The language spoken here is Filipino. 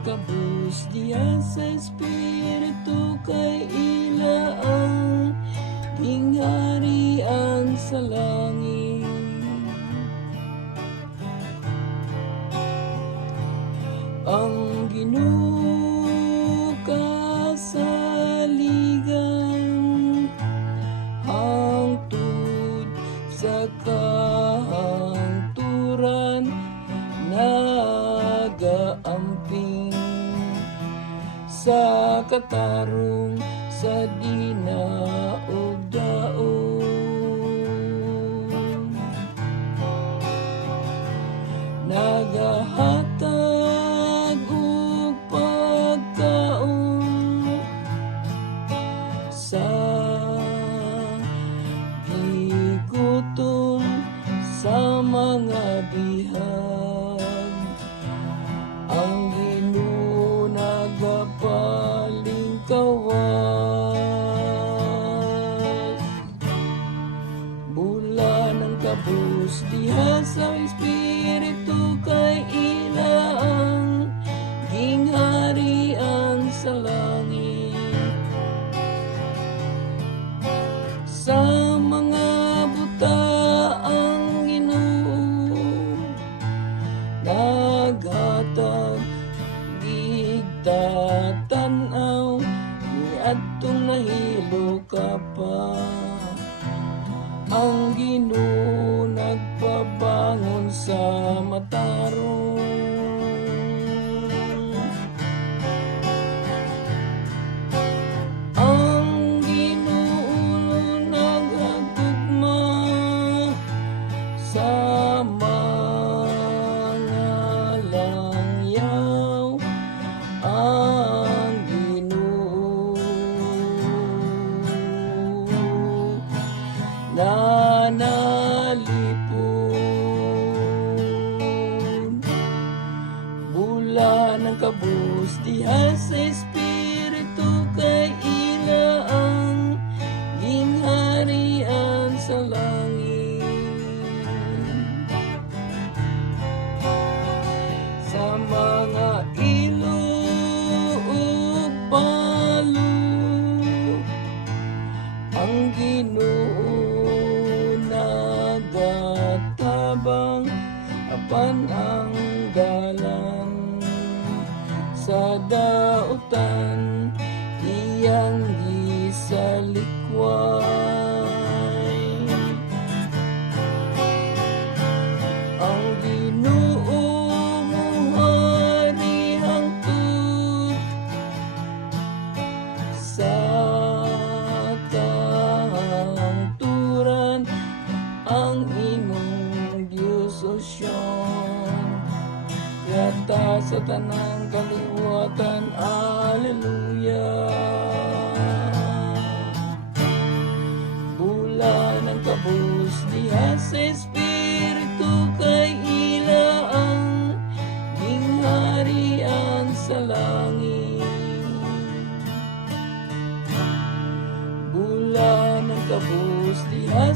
ng kabus diha sa espiritu kay ila ang gingharian sa langit. Ang Ginoo kasaligan hangtod sa kahangturan nagaamping sa katarong sa dinaog daog nagahatag og pagkaon sa gigutom sa mga bihag. Ang Ginoo nagapalingkawas bula ng kabus diha sa espiritu kay ila ang gingharian sa langit. Sa mga buta ang Ginoo naghatag gigtatanaw niadtong nahilo ka pa. Ang Ginoo nagpabangon sa matarong. Ang Ginoo naghagugma sa mga langyaw. Ang Ginoo nanalipon bula ng kabus diha sa espiritu kay ila ang gingharian sa langit. Sa mga ilog ug balo ang Ginoo nagatabang apan ang dalan sa dautan iyang gisalikway. Ang Ginoo muhari hangtod sa kahangturan ang imong Diyos o siyang yata sa tanang kaliwatan. Alleluia. Bula ng kabus diha sa espiritu kay ila ang gingharian sa langit. Bula ng kabus diha